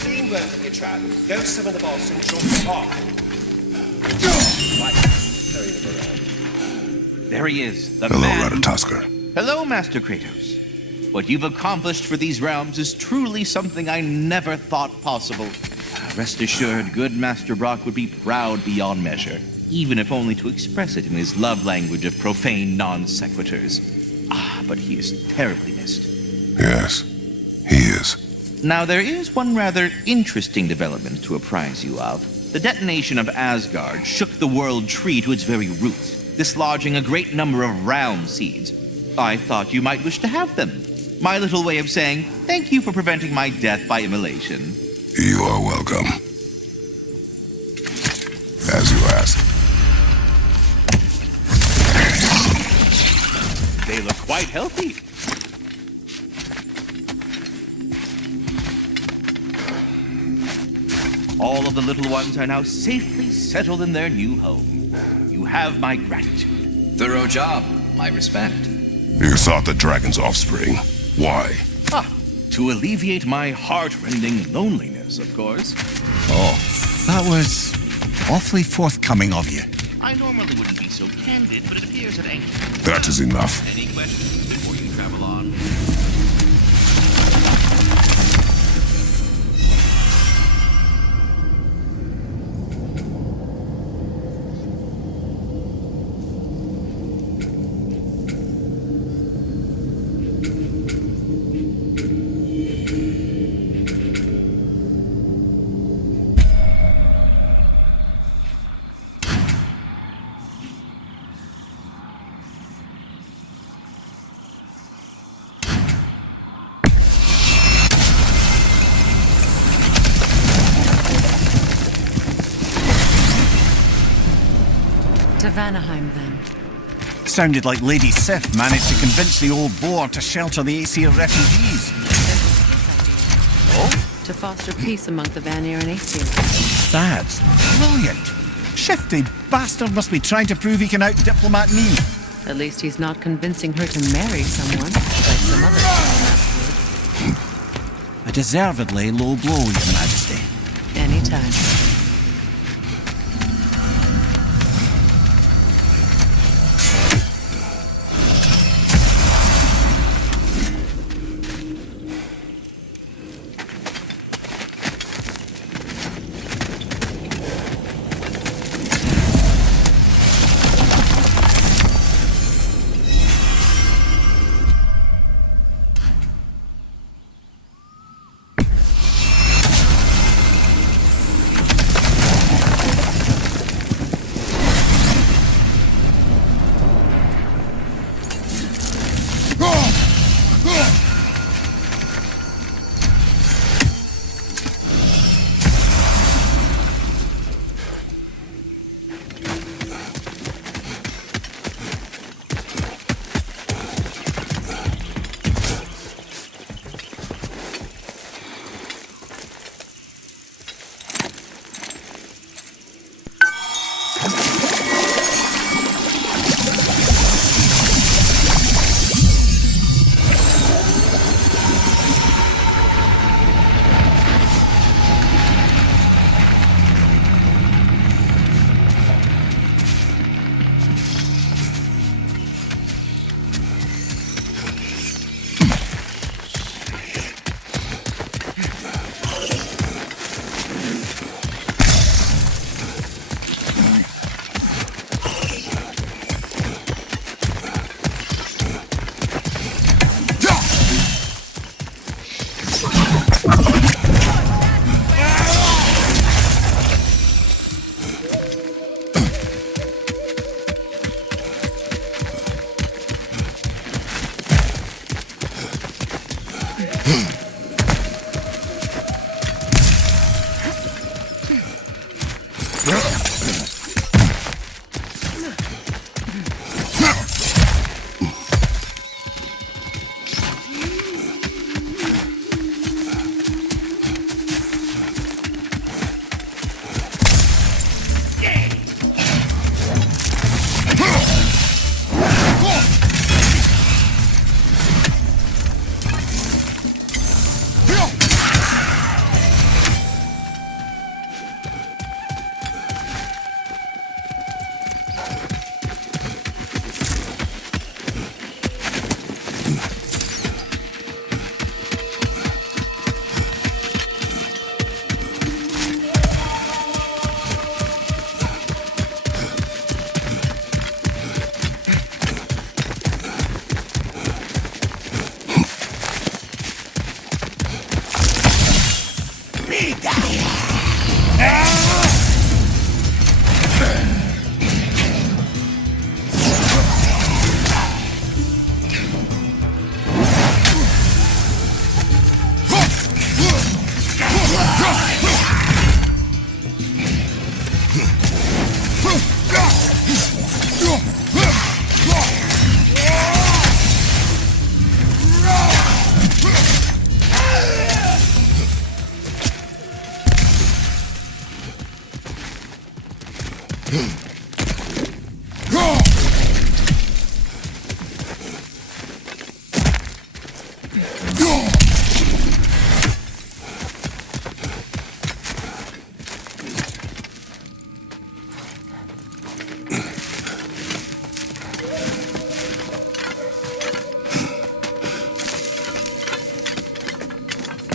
Clean work of your trap. Go summon the boss and drop him off. Right, carry him around. There he is, the Hello, man. Ratatoskr. Hello, Master Kratos. What you've accomplished for these realms is truly something I never thought possible. Rest assured, good Master Brock would be proud beyond measure, even if only to express it in his love language of profane non-sequiturs. But he is terribly missed. Yes, he is. Now, there is one rather interesting development to apprise you of. The detonation of Asgard shook the world tree to its very roots, dislodging a great number of realm seeds. I thought you might wish to have them. My little way of saying, thank you for preventing my death by immolation. You are welcome. As you asked. They look quite healthy. All of the little ones are now safely settled in their new home. You have my gratitude. Thorough job. My respect. You sought the dragon's offspring. Why? To alleviate my heart-rending loneliness, of course. Oh, that was awfully forthcoming of you. I normally wouldn't be so candid, but it appears that That is enough. Any questions before you travel on? To Vanaheim, then. Sounded like Lady Sif managed to convince the old boar to shelter the Aesir refugees. To foster peace among the Vanir and Aesir. That's brilliant. Shifty bastard must be trying to prove he can out-diplomat me. At least he's not convincing her to marry someone, like some other diplomat would. A deservedly low blow, Your Majesty. Anytime.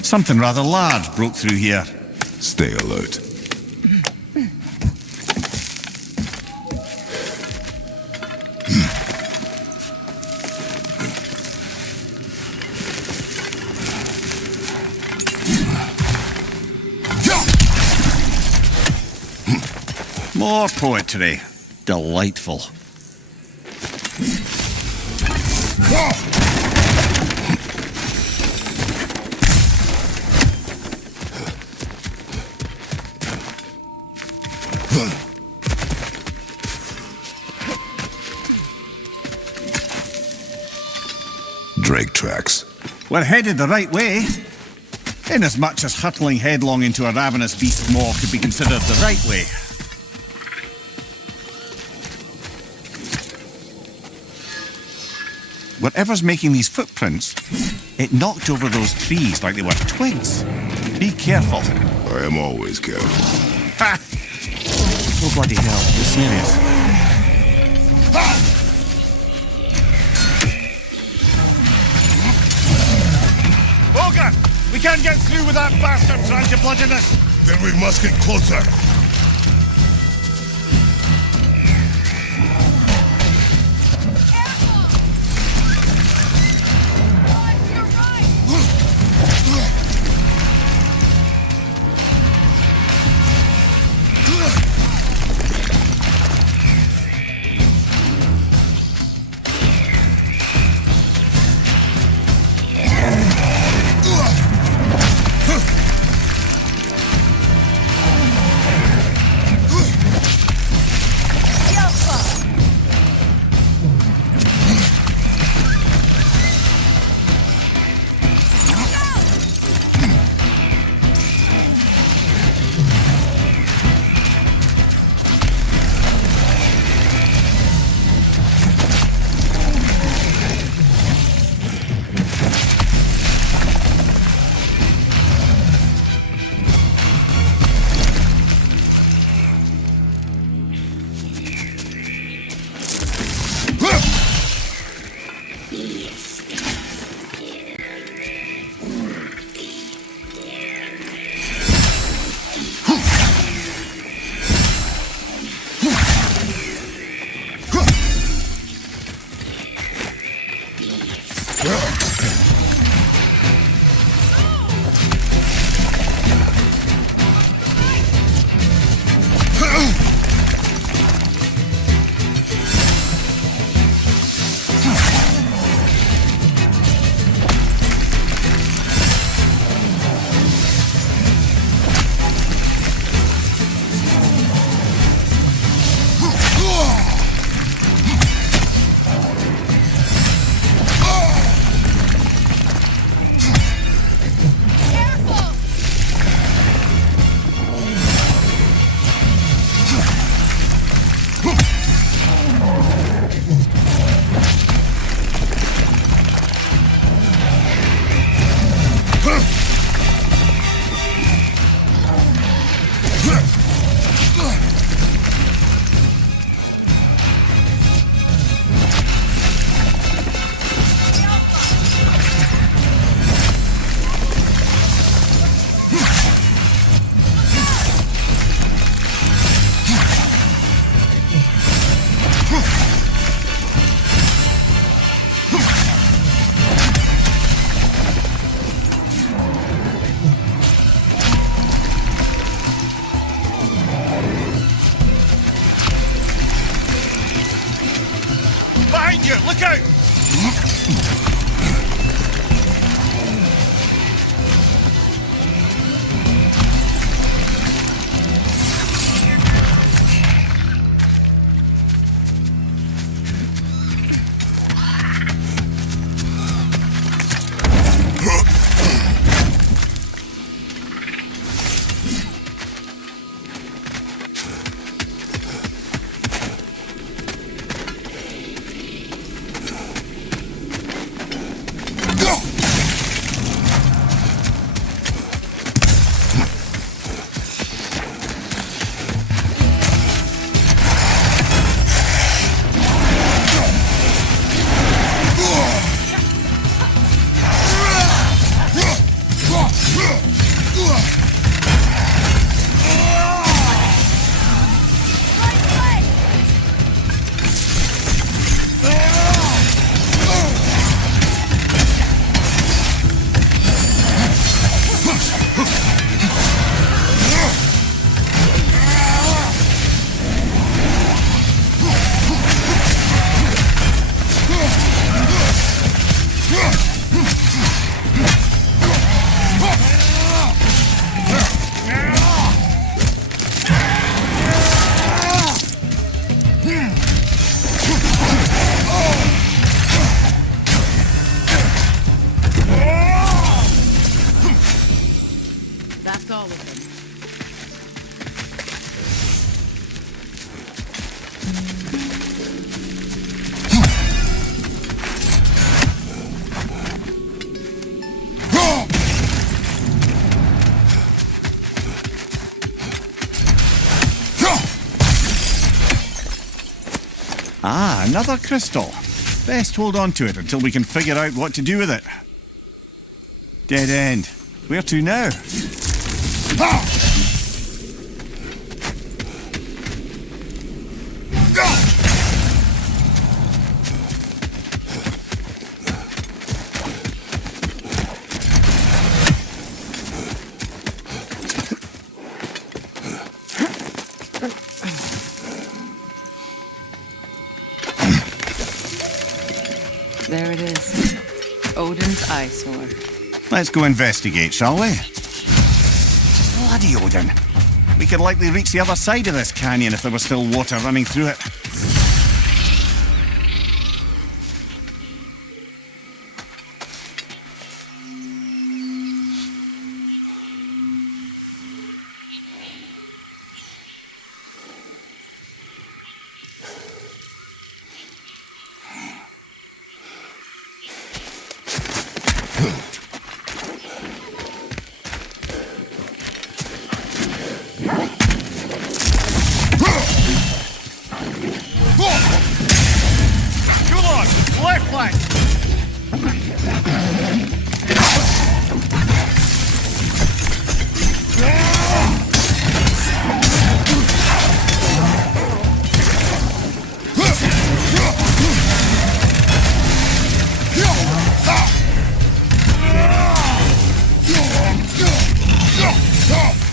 Something rather large broke through here. Stay alert. More poetry. Delightful. Drake tracks. We're headed the right way. Inasmuch as hurtling headlong into a ravenous beast maw could be considered the right way. Whatever's making these footprints, it knocked over those trees like they were twigs. Be careful. I am always careful. Ha! Oh, bloody hell. You're serious. Ogre! We can't get through with that bastard trying to bludgeon us. Then we must get closer. Behind you! Look out! Ah, another crystal. Best hold on to it until we can figure out what to do with it. Dead end. Where to now? There it is. Odin's eyesore. Let's go investigate, shall we? Bloody Odin. We could likely reach the other side of this canyon if there was still water running through it. Left flank!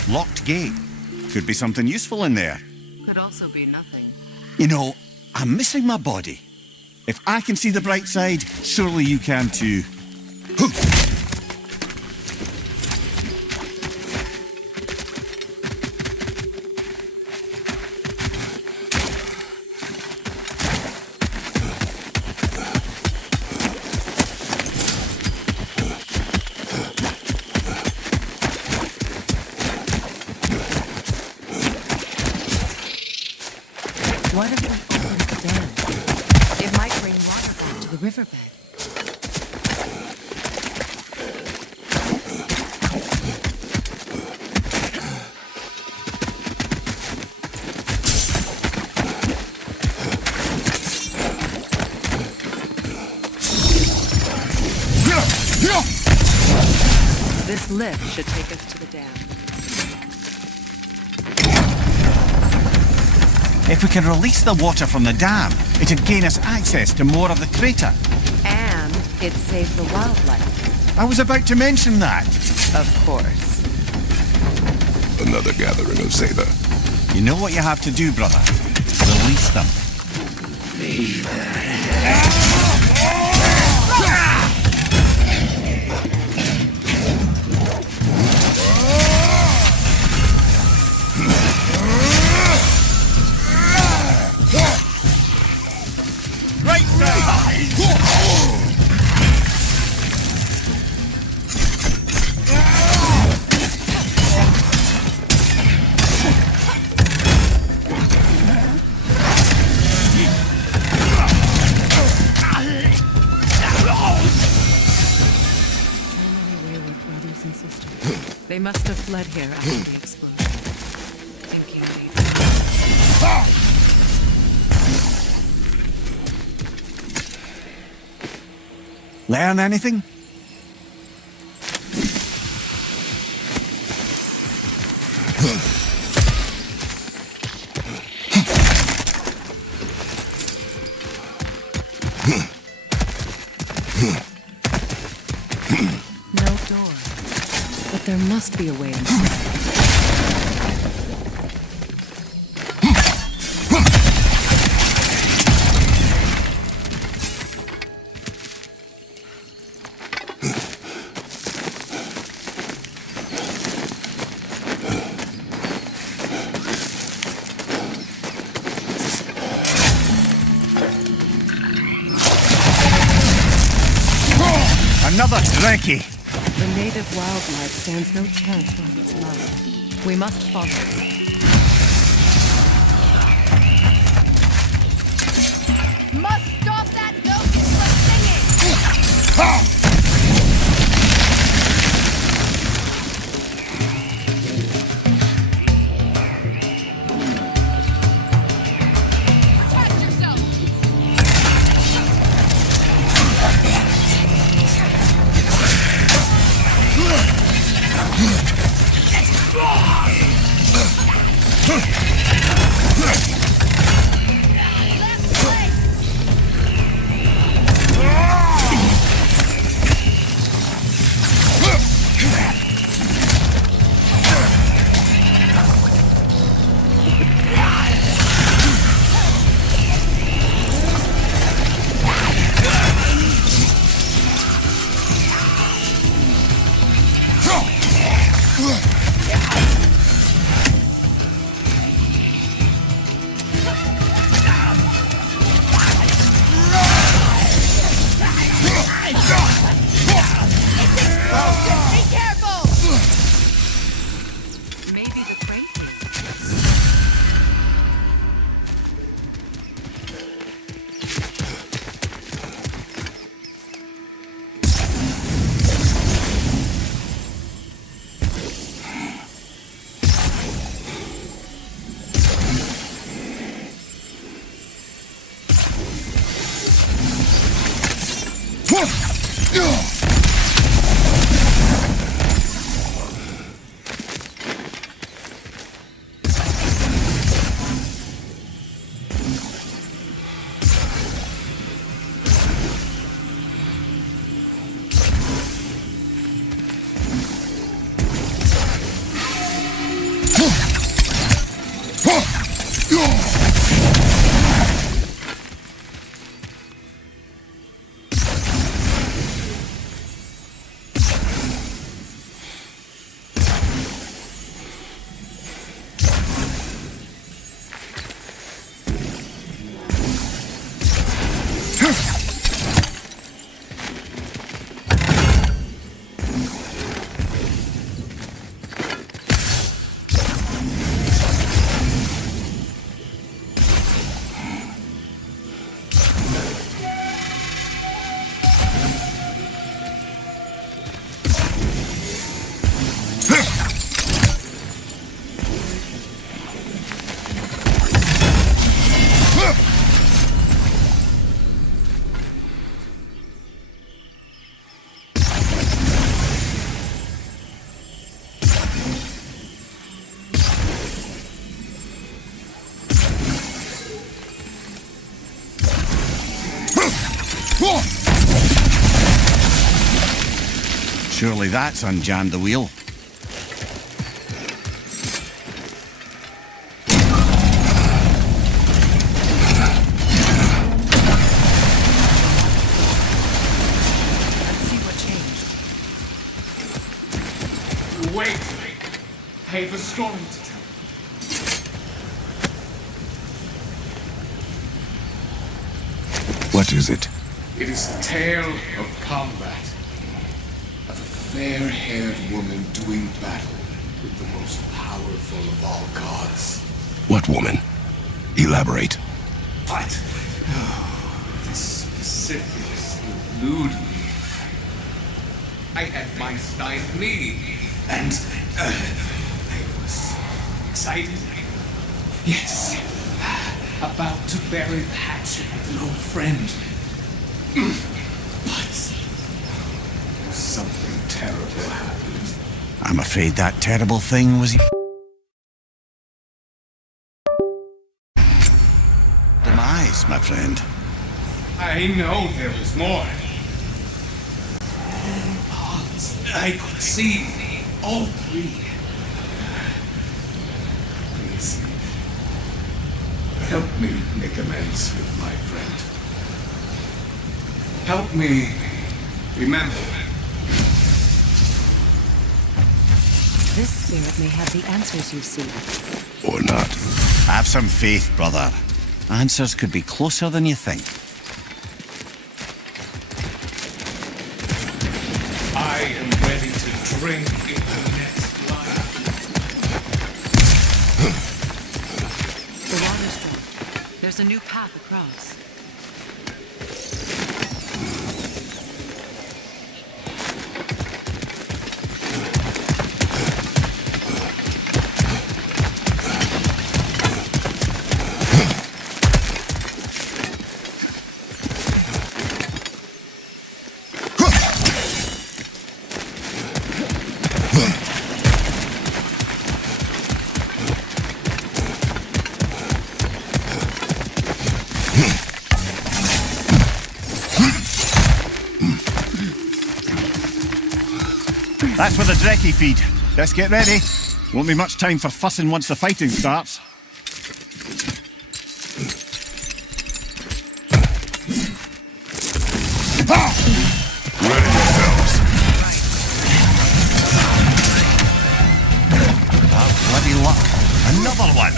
Locked gate. Could be something useful in there. Could also be nothing. You know, I'm missing my body. If I can see the bright side, surely you can too. What if we open the dam? It might bring water back to the riverbed. This lift should take us to the dam. If we can release the water from the dam, it'd gain us access to more of the crater. And it saved the wildlife. I was about to mention that. Of course. Another gathering of Zeta. You know what you have to do, brother. Release them. Right side! They must have fled here after the explosion. Thank you, Dave. Learn anything? No door. But there must be a way inside. Another Trekkie! The native wildlife stands no chance while it's low. We must follow it. Surely that's unjammed the wheel. Let's see what changed. Wait! I have a story to tell. What is it? It is the tale of combat. Of a fair-haired woman doing battle with the most powerful of all gods. What woman? Elaborate. But the specifics elude me. I had my side me, and I was excited. Yes, about to bury the hatchet with an old friend. But something terrible happened. I'm afraid that terrible thing was... demise, my friend. I know there was more. I could see all three. Please, help me make amends with my friend. Help me remember. This spirit may have the answers you seek. Or not. Have some faith, brother. Answers could be closer than you think. I am ready to drink in the next life. The water's dry. There's a new path across. That's where the Drekkie feed. Let's get ready. Won't be much time for fussing once the fighting starts. Ready yourselves. Bloody luck. Another one.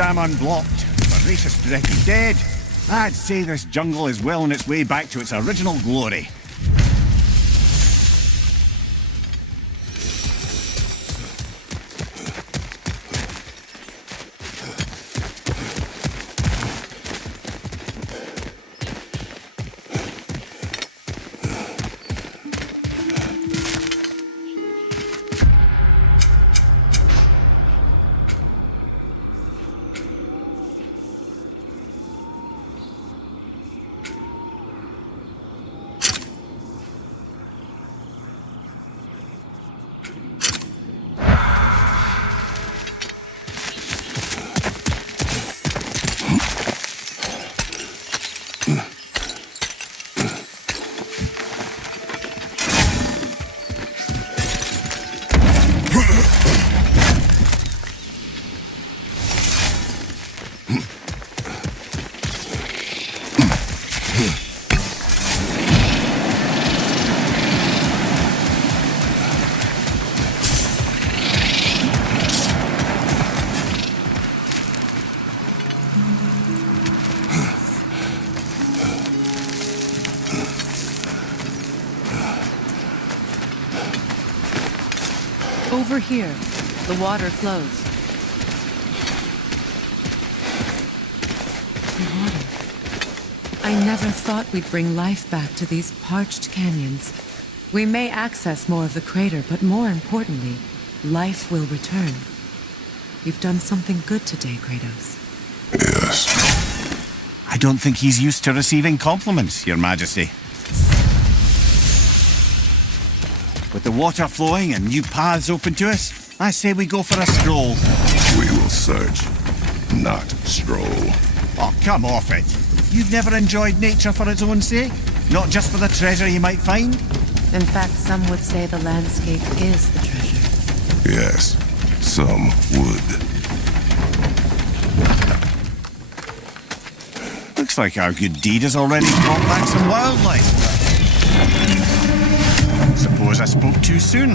dam unblocked, voracious threat is dead, I'd say this jungle is well on its way back to its original glory. Over here, the water flows. The water. I never thought we'd bring life back to these parched canyons. We may access more of the crater, but more importantly, life will return. You've done something good today, Kratos. Yes. I don't think he's used to receiving compliments, Your Majesty. With the water flowing and new paths open to us, I say we go for a stroll. We will search, not stroll. Oh, come off it. You've never enjoyed nature for its own sake? Not just for the treasure you might find? In fact, some would say the landscape is the treasure. Yes, some would. Looks like our good deed has already brought back some wildlife. Suppose I spoke too soon.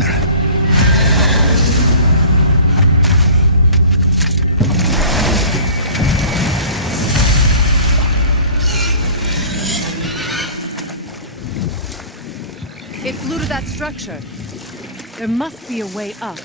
It flew to that structure. There must be a way up.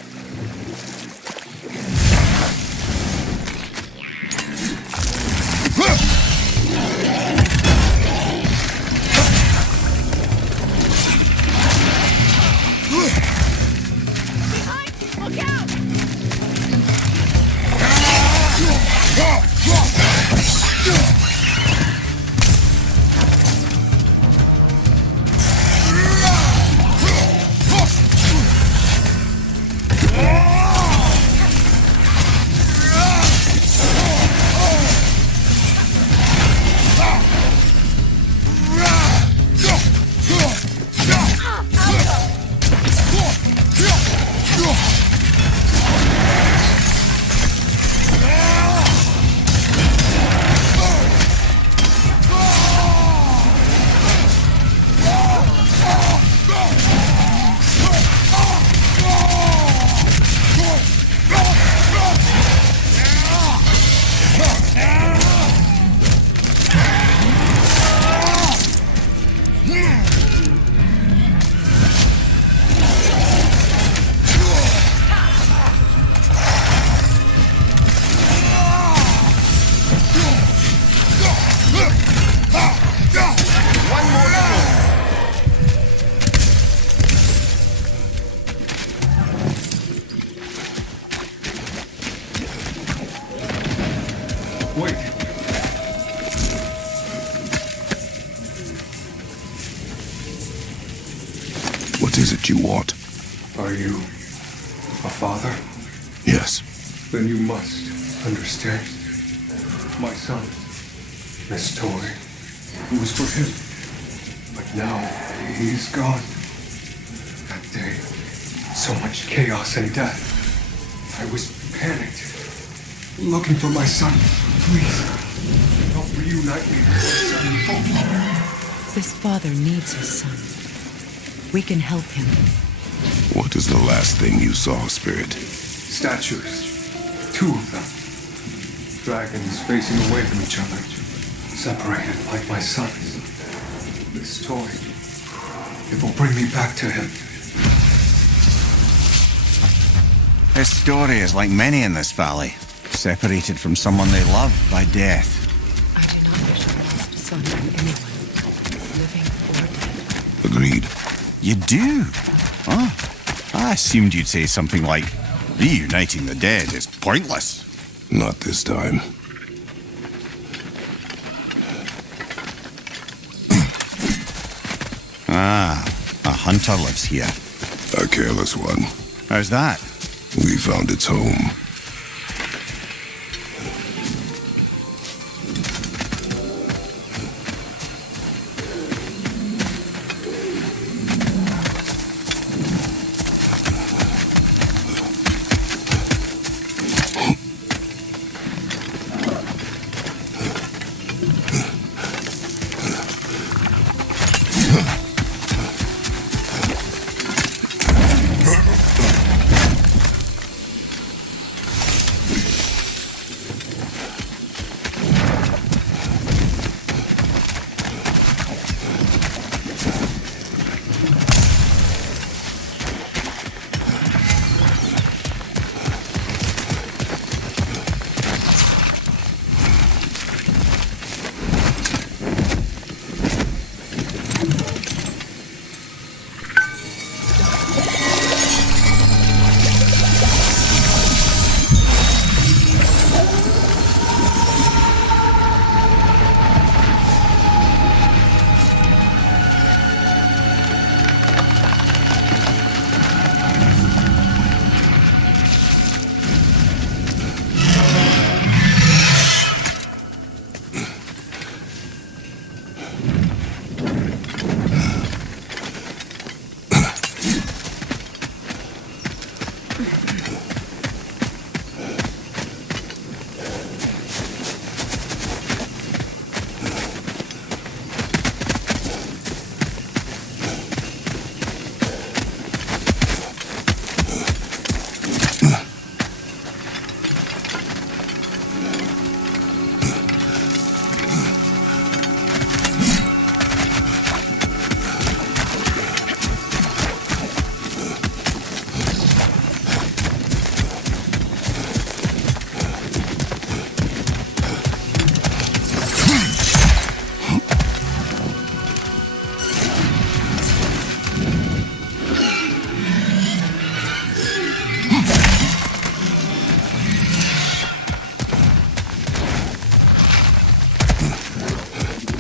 Wait. What is it you want? Are you a father? Yes. Then you must understand. My son, this toy, it was for him. But now he's gone. That day, so much chaos and death. I was panicked, looking for my son. Please, help reunite me with my son. This father needs his son. We can help him. What is the last thing you saw, Spirit? Statues. 2 of them. dragons facing away from each other, separated like my sons. This toy, it will bring me back to him. His story is like many in this valley, separated from someone they love by death. I do not wish a lost son on anyone, living or dead. Agreed. You do? Oh, I assumed you'd say something like, reuniting the dead is pointless. Not this time. Ah, a hunter lives here. A careless one. How's that? We found its home.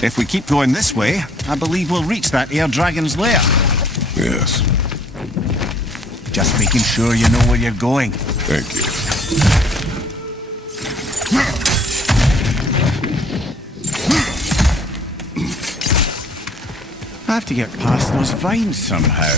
If we keep going this way, I believe we'll reach that air dragon's lair. Yes. Just making sure you know where you're going. Thank you. I have to get past those vines somehow.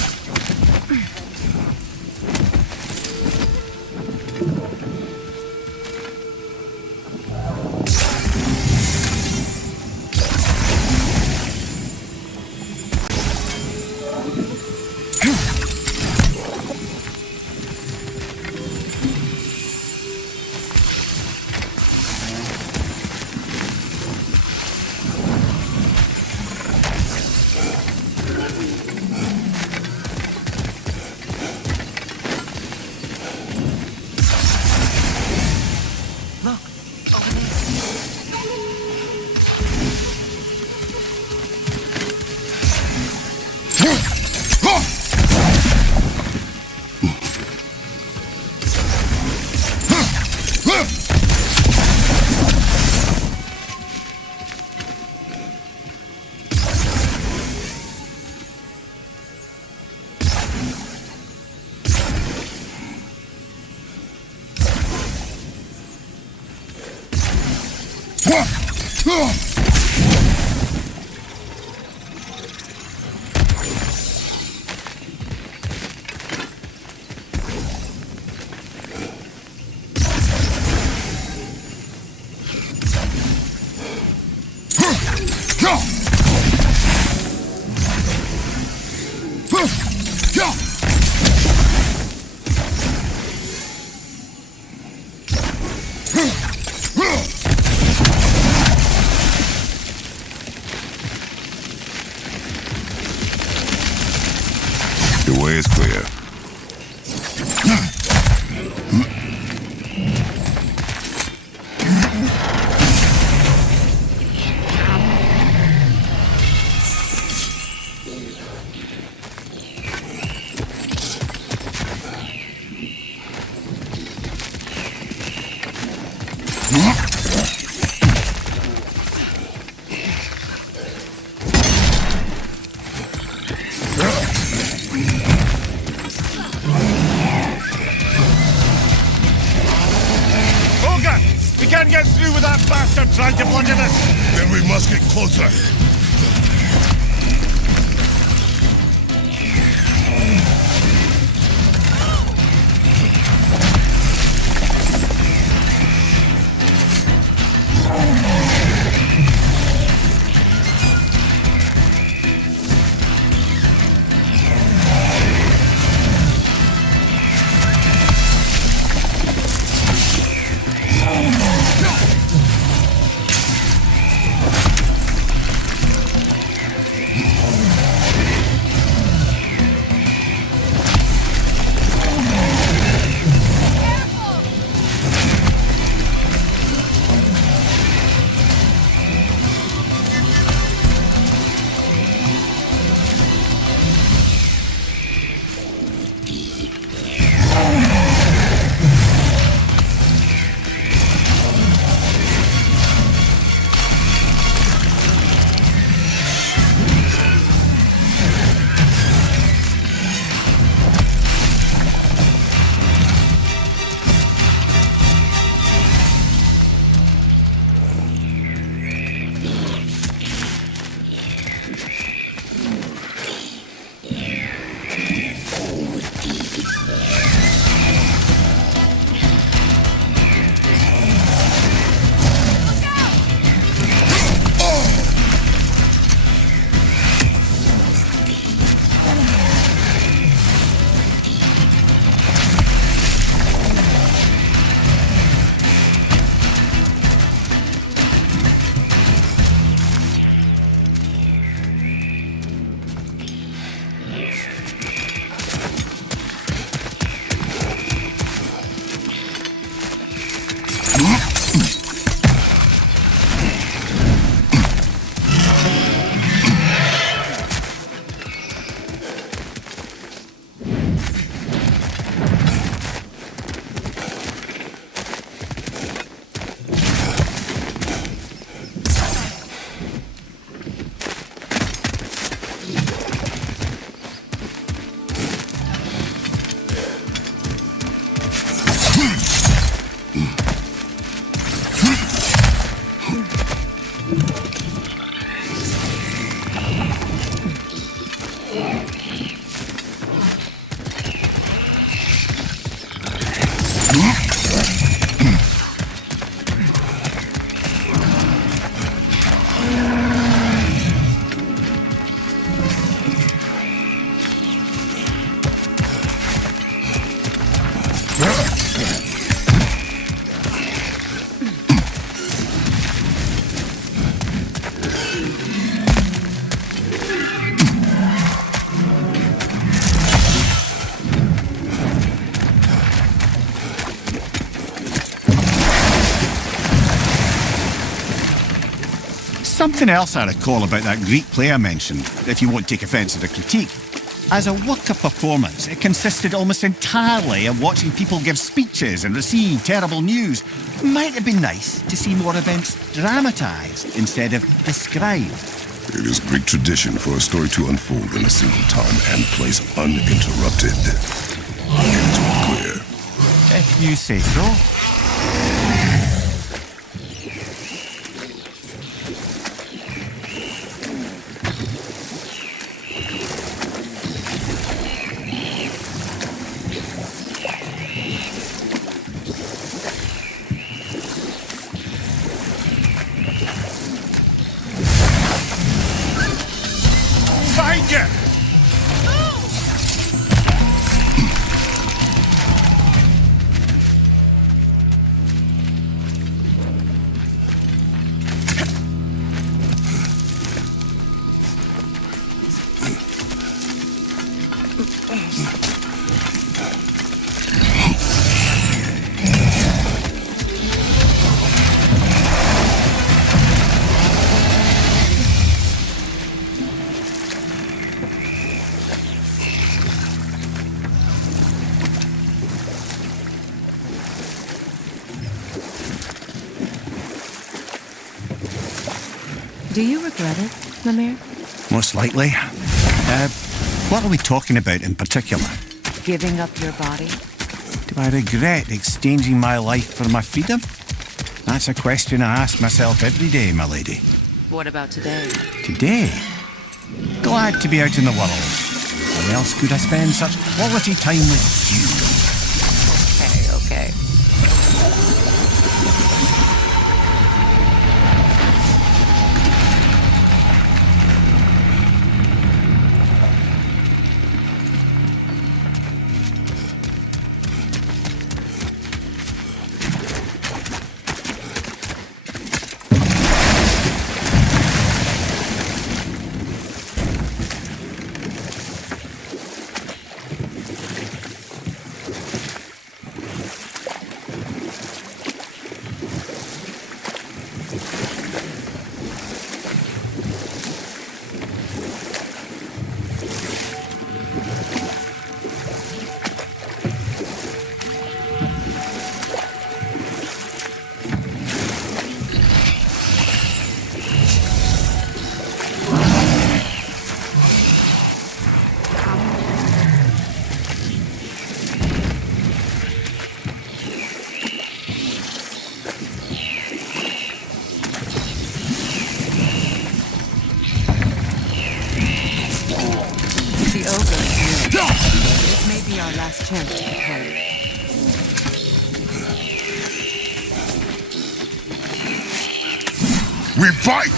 do with that bastard trying to bludgeon us? Then we must get closer. Something else I recall about that Greek play I mentioned, if you won't take offence at the critique. As a work of performance, it consisted almost entirely of watching people give speeches and receive terrible news. Might have been nice to see more events dramatised instead of described. It is Greek tradition for a story to unfold in a single time and place uninterrupted. It is clear. If you say so. Do you regret it, Mimir? Most likely. What are we talking about in particular? Giving up your body? Do I regret exchanging my life for my freedom? That's a question I ask myself every day, my lady. What about today? Today? Glad to be out in the world. How else could I spend such quality time with you? Okay. This may be our last chance to prepare. We fight!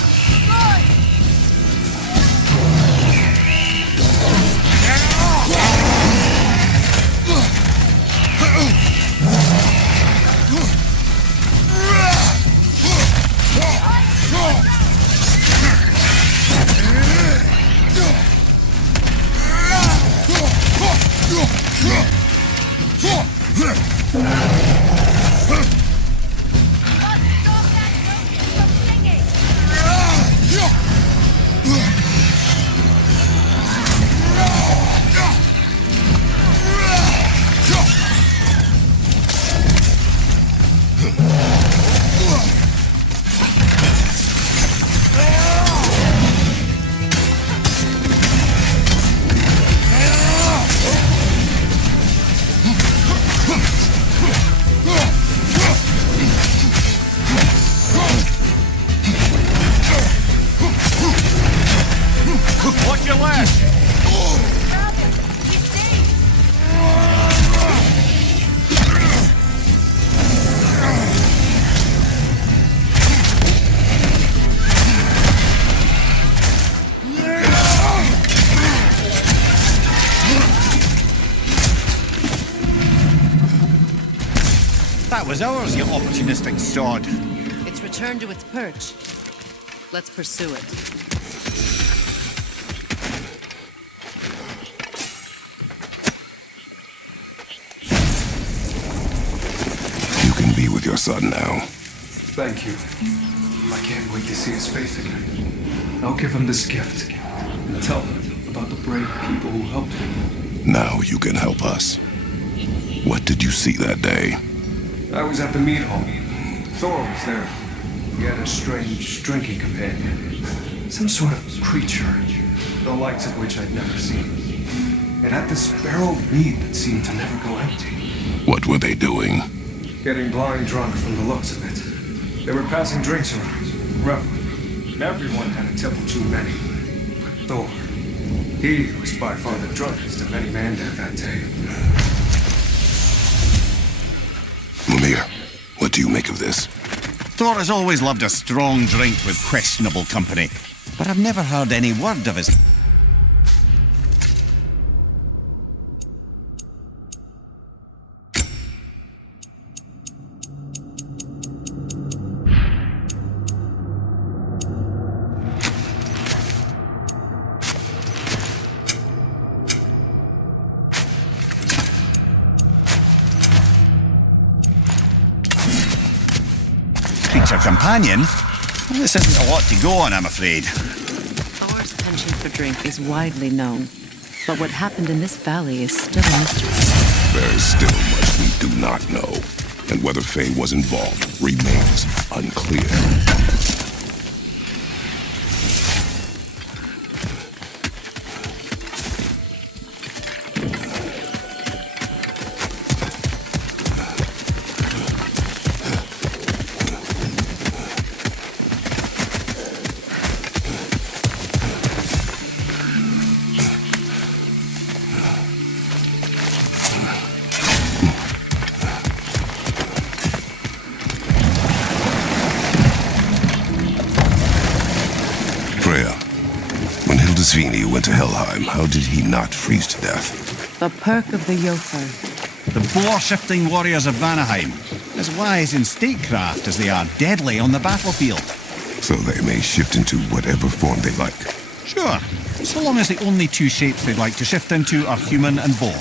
Watch your left! That was ours, you opportunistic sod. It's returned to its perch. Let's pursue it. You can be with your son now. Thank you. I can't wait to see his face again. I'll give him this gift and tell him about the brave people who helped him. Now you can help us. What did you see that day? I was at the meat hall. Thor was there. He had a strange drinking companion. Some sort of creature, the likes of which I'd never seen. It had this barrel of meat that seemed to never go empty. What were they doing? Getting blind drunk from the looks of it. They were passing drinks around, reveling. Everyone had a tipple too many. But Thor, he was by far the drunkest of any man there that day. Mimir, what do you make of this? Thor has always loved a strong drink with questionable company, but I've never heard any word of his... creature companion? Well, this isn't a lot to go on, I'm afraid. Thor's penchant for drink is widely known, but what happened in this valley is still a mystery. There is still much we do not know, and whether Faye was involved remains unclear. Svini went to Helheim, how did he not freeze to death? The perk of the Jotun. The boar-shifting warriors of Vanaheim, as wise in statecraft as they are deadly on the battlefield. So they may shift into whatever form they like. Sure, so long as the only two shapes they'd like to shift into are human and boar.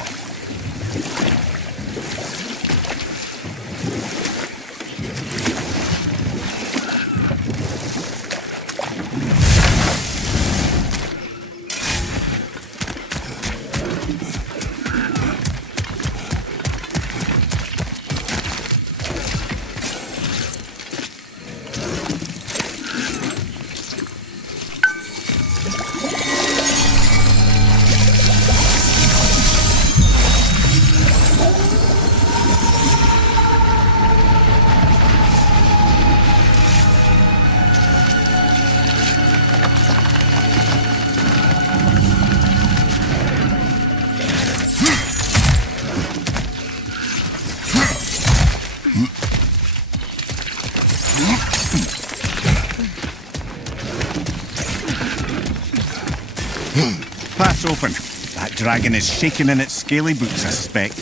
Path's open. That dragon is shaking in its scaly boots, I suspect.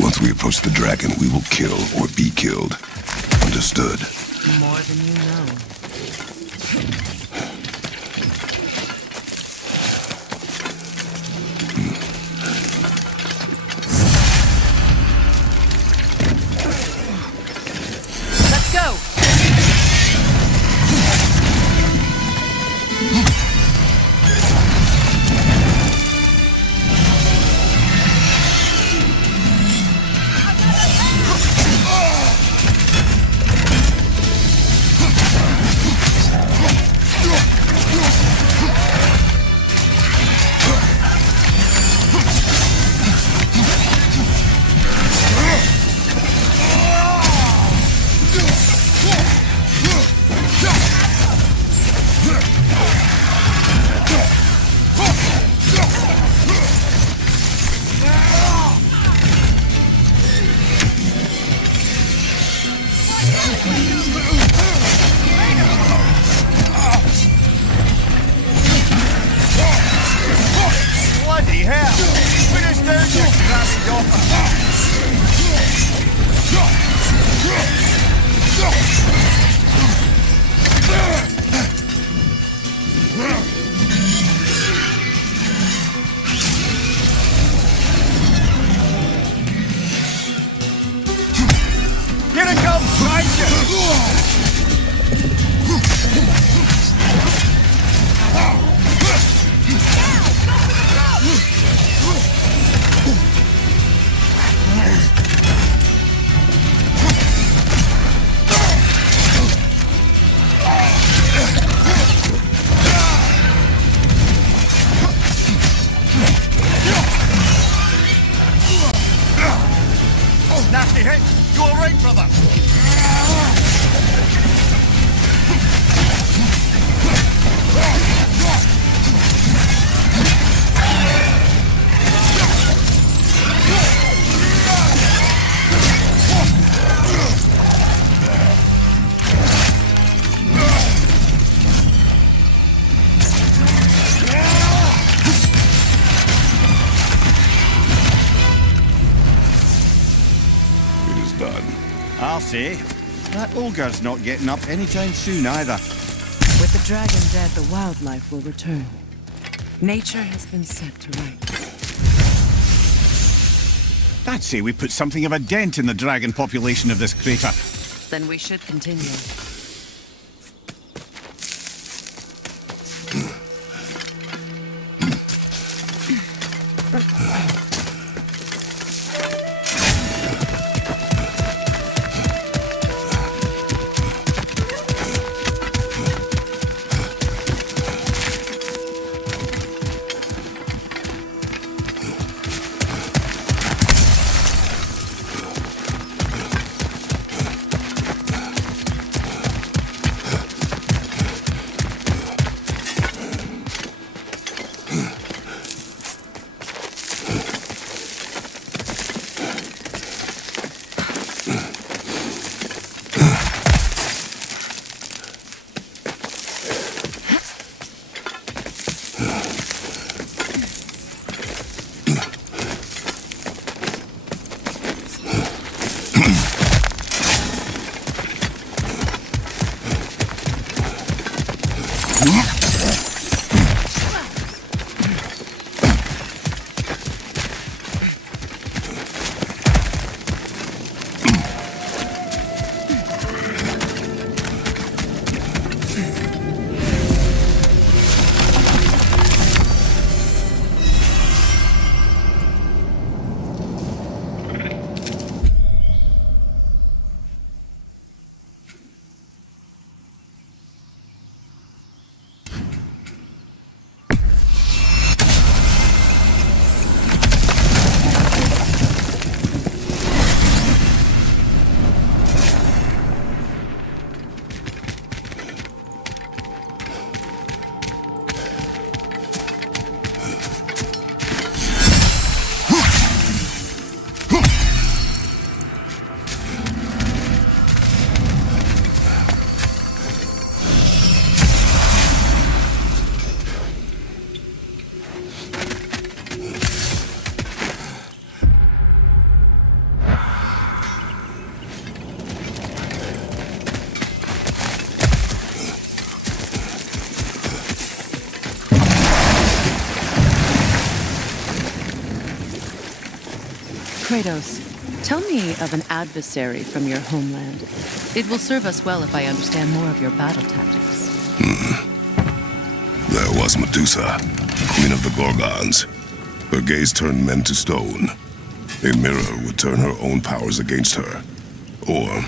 Once we approach the dragon, we will kill or be killed. Understood. More than you know. Let's go! Bloody hell! Put us down, you grassy dopper! Here it comes, right you! Nasty hit! You all right, brother? It is done. I'll say, that ogre's not getting up anytime soon either. With the dragon dead, the wildlife will return. Nature has been set to rights. I'd say we put something of a dent in the dragon population of this crater. Then we should continue. Kratos, tell me of an adversary from your homeland. It will serve us well if I understand more of your battle tactics. There was Medusa, queen of the Gorgons. Her gaze turned men to stone. A mirror would turn her own powers against her. Or,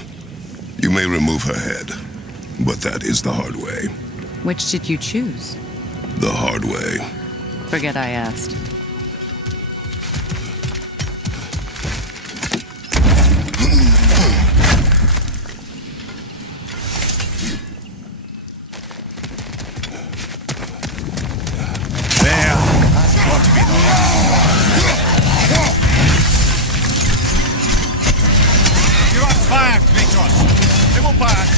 you may remove her head, but that is the hard way. Which did you choose? The hard way. Forget I asked. Fire, Kratos! They will pass!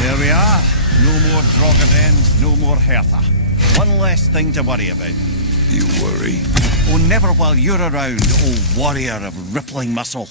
There we are. No more Drogadens, no more Hertha. One less thing to worry about. You worry? Oh, never while you're around, oh warrior of rippling muscle.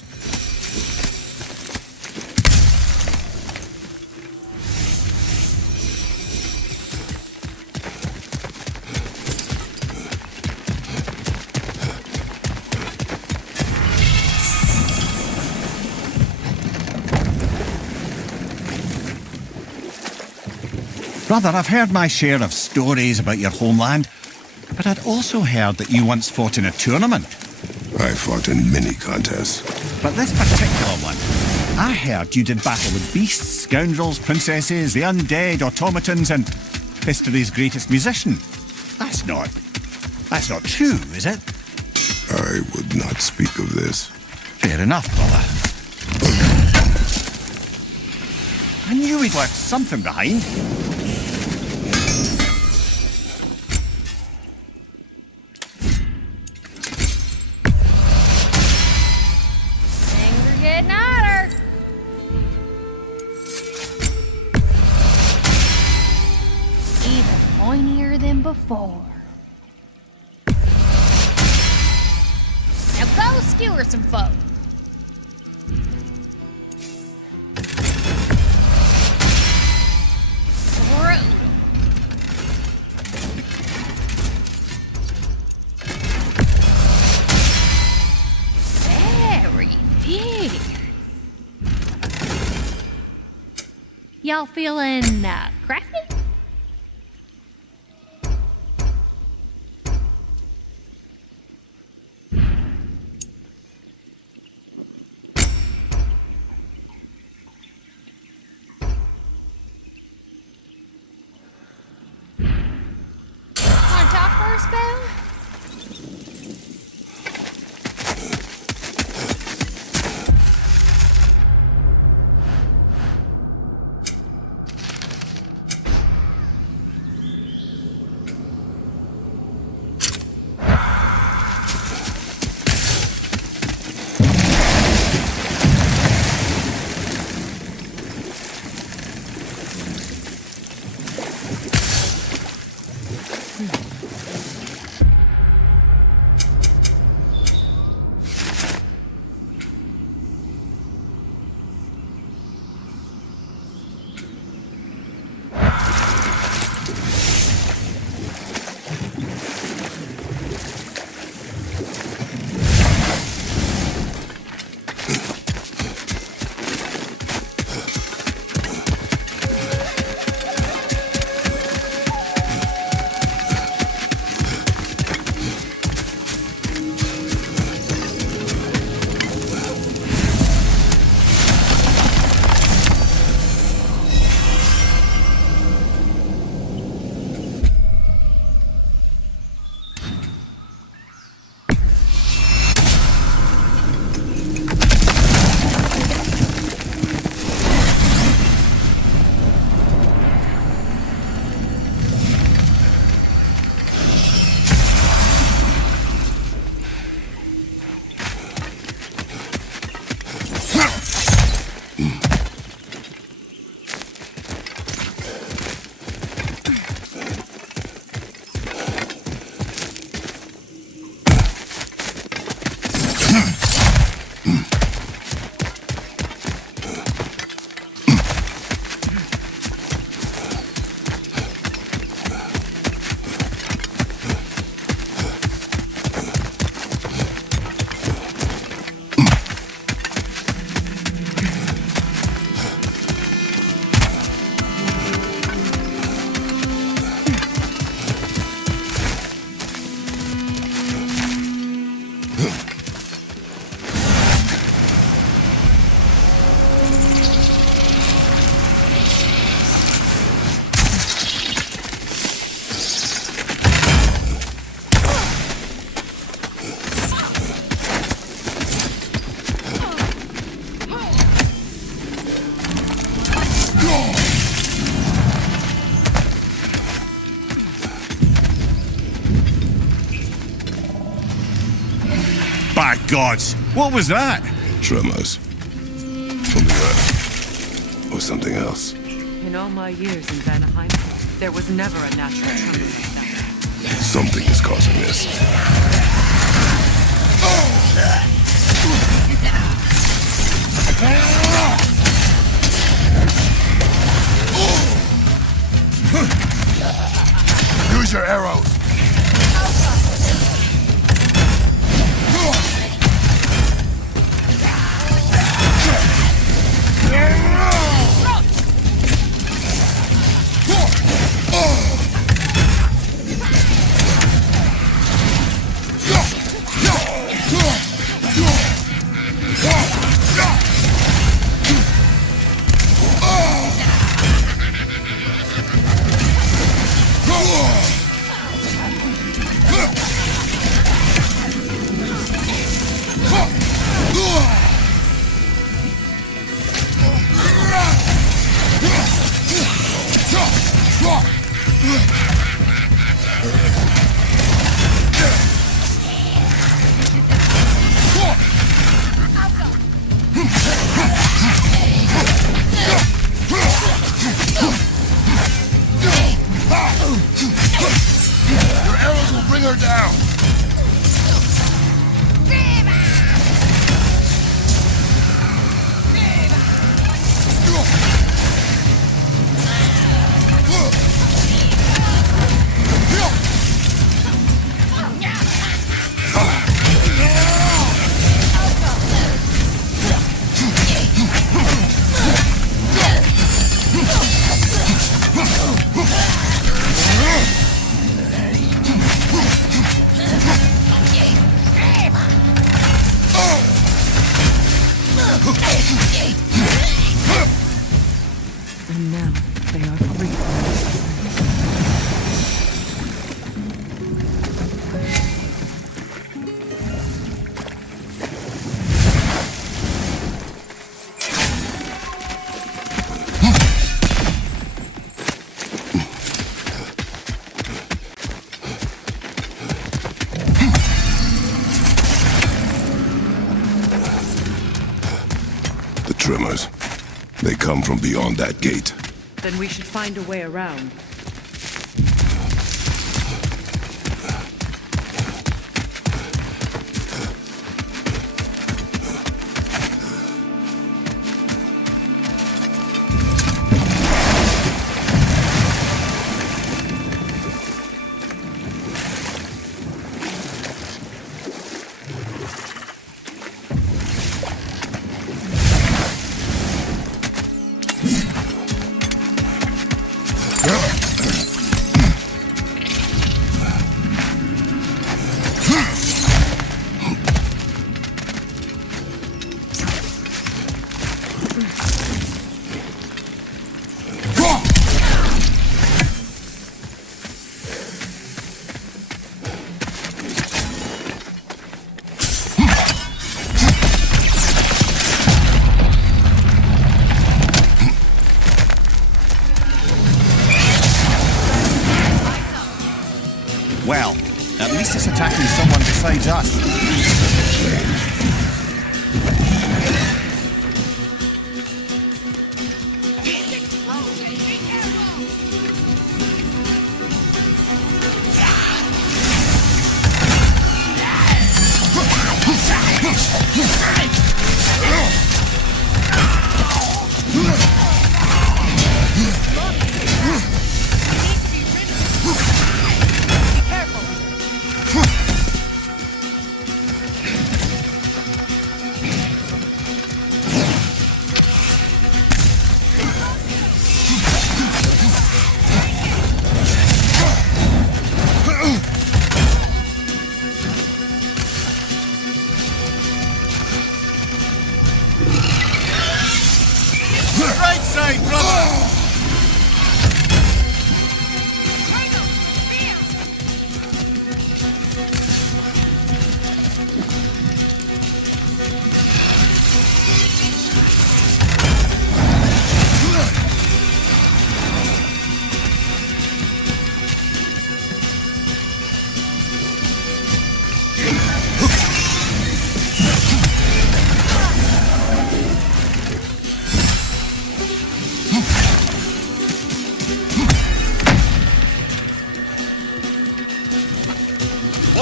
Brother, I've heard my share of stories about your homeland, but I'd also heard that you once fought in a tournament. I fought in many contests. But this particular one, I heard you did battle with beasts, scoundrels, princesses, the undead, automatons, and history's greatest musician. That's not true, is it? I would not speak of this. Fair enough, brother. I knew he'd left something behind. Things are getting hotter. Even pointier than before. Now go skewer some folk. Brutal. Very fierce. Y'all feeling crafty? Wanna talk for a spell? My gods, what was that? Tremors. From the earth. Or something else. In all my years in Vanaheim, there was never a natural tremor like that. Something is causing this. Use your arrows. Your arrows will bring her down. And now they are free. The tremors. They come from beyond that gate. Then we should find a way around. Well, at least it's attacking someone besides us.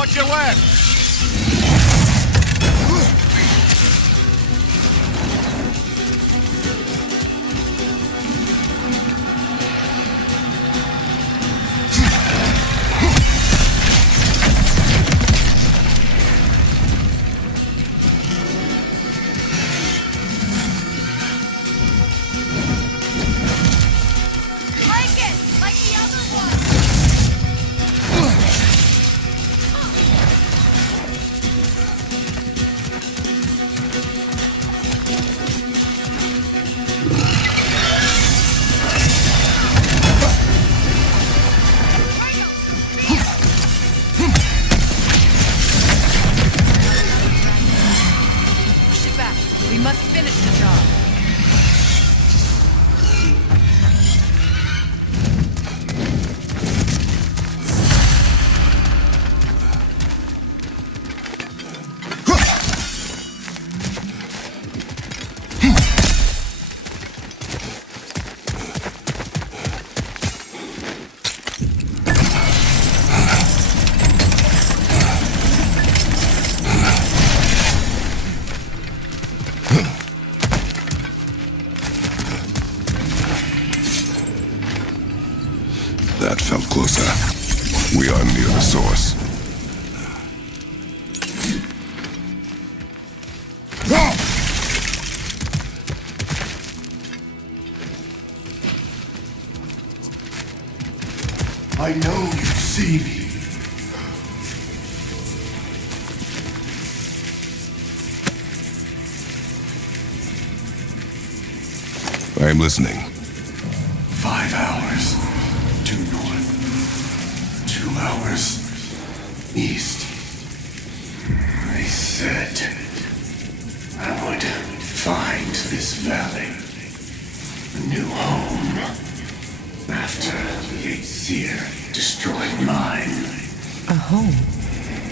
Watch your left! Like it! Like the other one! Push it back. We must finish the job. That felt closer. We are near the source. I know you see me. I am listening. 5 hours due north. 2 hours east. I said I would find this valley a new home after the Aesir destroyed mine. A home?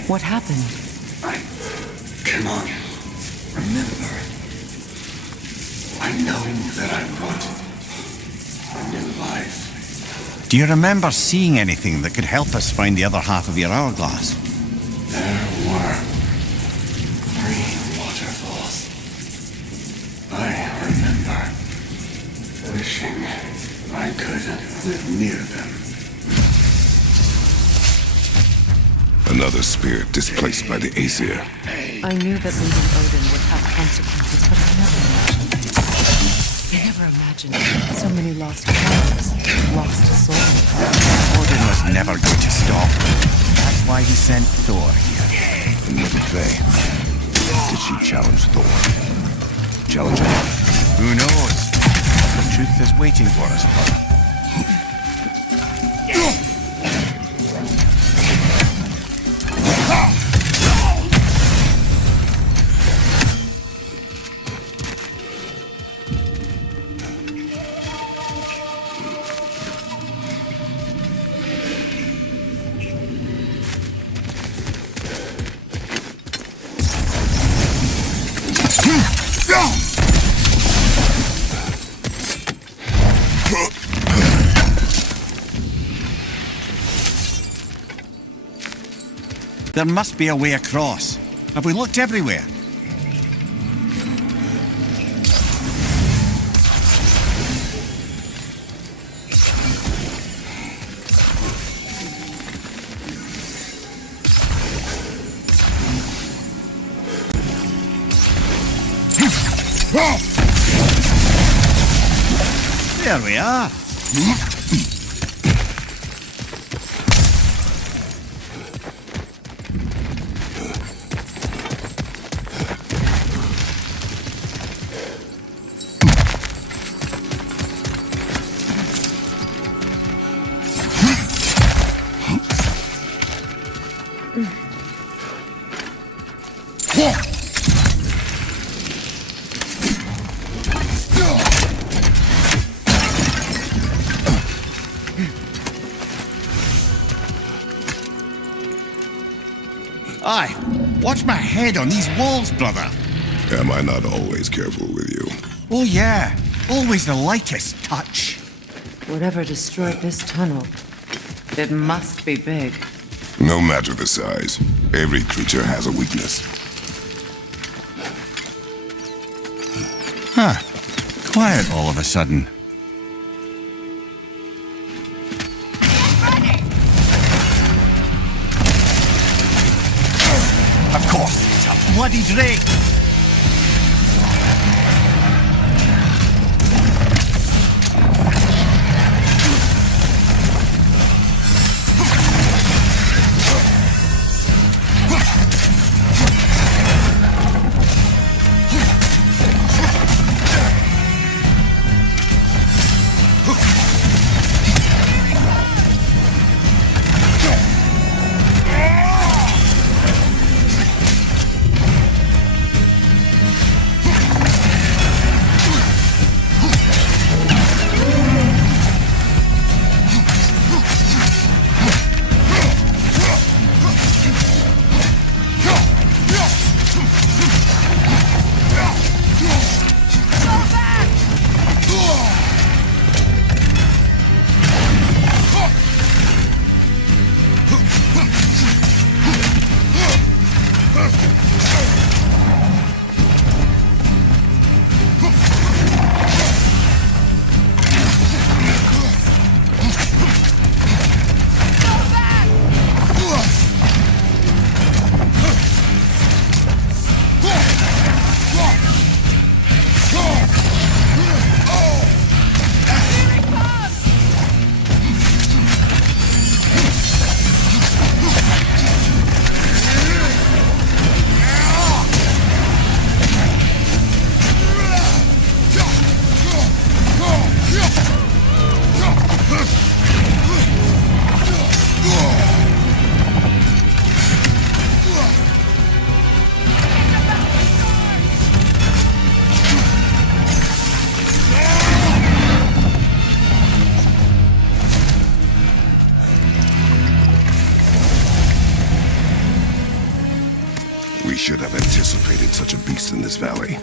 What happened? I cannot remember. I know that I wanted a new life. Do you remember seeing anything that could help us find the other half of your hourglass? There were 3 waterfalls. I remember wishing I could live near them. Another spirit displaced by the Aesir. I knew that leaving Odin would have consequences, but I never imagined so many lost powers, lost souls. Odin was never going to stop. That's why he sent Thor here. And what did Faye? Did she challenge Thor? Challenge him? Who knows? The truth is waiting for us, brother. There must be a way across. Have we looked everywhere? There we are. Aye, watch my head on these walls, brother. Am I not always careful with you? Oh yeah, always the lightest touch. Whatever destroyed this tunnel, it must be big. No matter the size, every creature has a weakness. Huh. Quiet all of a sudden. Of course, it's a bloody drake! We should have anticipated such a beast in this valley.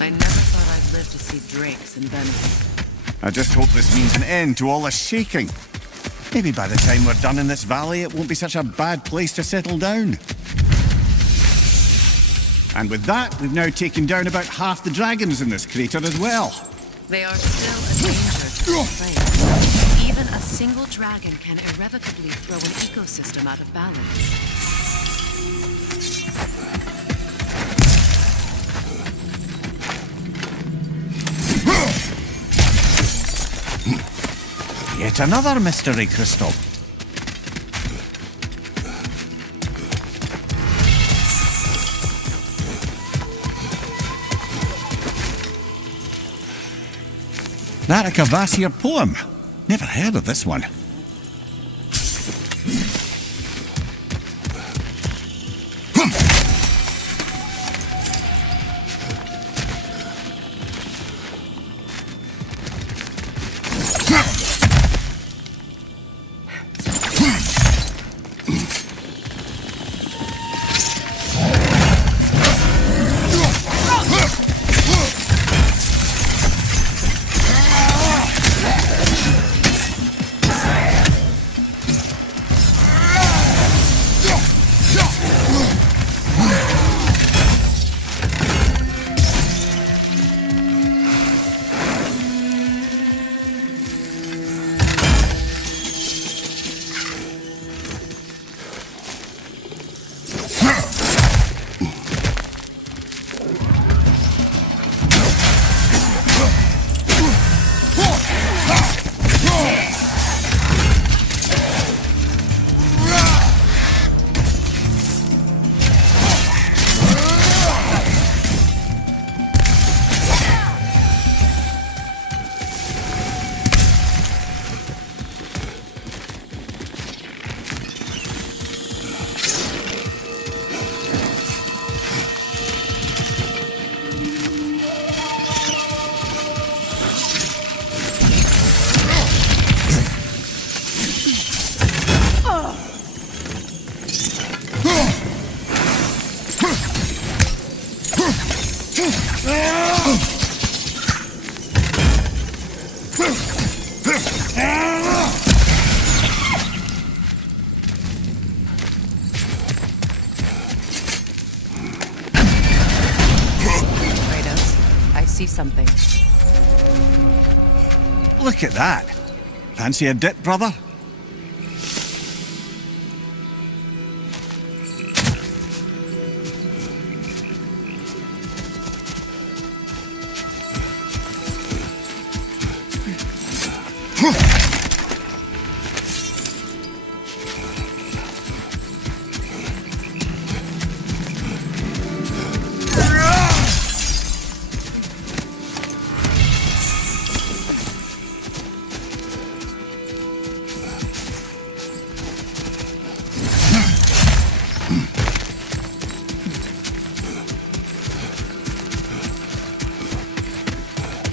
I never thought I'd live to see drakes in Benedict. I just hope this means an end to all this shaking. Maybe by the time we're done in this valley, it won't be such a bad place to settle down. And with that, we've now taken down about half the dragons in this crater as well. They are still a danger to this place. Even a single dragon can irrevocably throw an ecosystem out of balance. Yet another mystery crystal. That a Cavassier poem? Never heard of this one. something. Look at that. Fancy a dip, brother?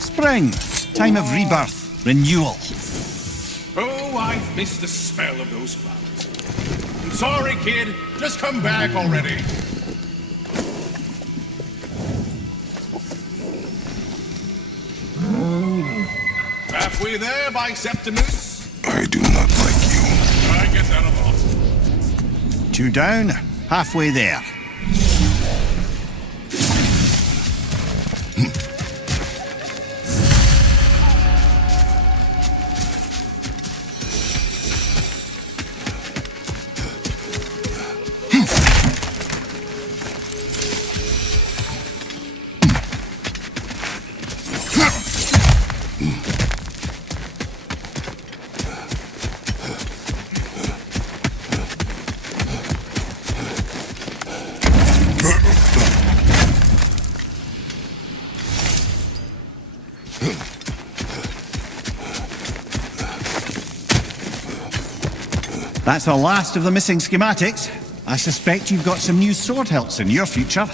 Spring, time of rebirth, renewal. Oh, I've missed the smell of those flowers. I'm sorry, kid. Just come back already. Halfway there, Biceptimus. I do not like you. I get that a lot. 2 down, halfway there. That's the last of the missing schematics. I suspect you've got some new sword hilts in your future.